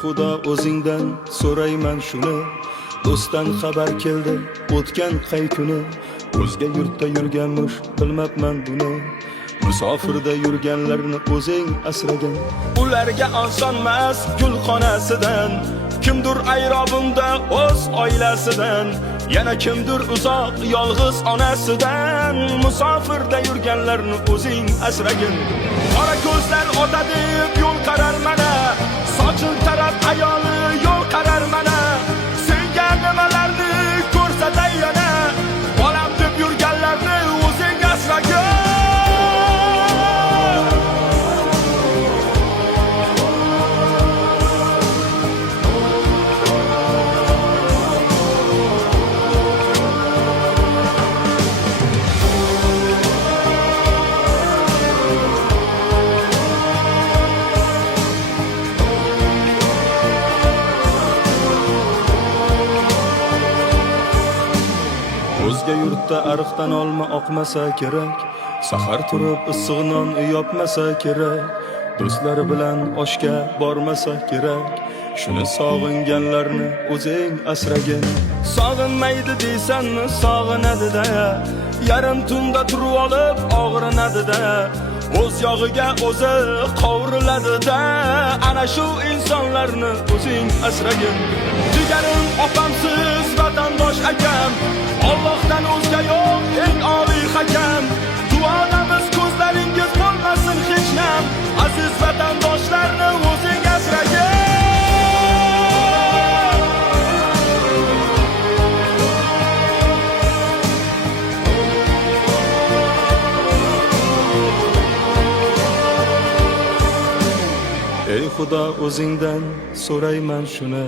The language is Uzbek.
Xudo o'zingdan so'rayman shuni, do'stdan xabar keldi o'tgan qay kuni. O'zga yurtda yurganmish bilmabman buni, musofirda yurganlarni o'zing asragin. Ularga osonmas gulxonasidan, kimdir ayrobunda o'z oilasidan, yana kimdir uzoq yolg'iz onasidan. Musofirda yurganlarni o'zing asragin. Qora ko'zlar ota deb yo'l qarar mana, sochim tarab ayoli yo'l qarar mana. Sevgan nimalarni ko'rsatay yana, bolam deb yurganlarni o'zing asragin. O'zga yurtda ariqdan olma oqmasa kerak, sahar turib issiq non yopmasa kerak, do'stlari bilan oshga bormasa kerak. Shuni sog'inganlarni o'zing asragin. Sog'inmaydi deysanmi sog'inadi-da, yarim tunda turib olib og'rinadi-da, o'z yog'iga o'zi qovuriladi-da. Ana shu insonlarni o'zing asragin. Jigarim opamsiz vatandosh akam, Allohdan o'zga yo'q eng oliy hakam. Duodamiz ko'zlaringiz bo'lmasin hech nam, aziz vatandoshlarni o'zing asragin. Ey Xudo o'zingdan so'rayman shuni,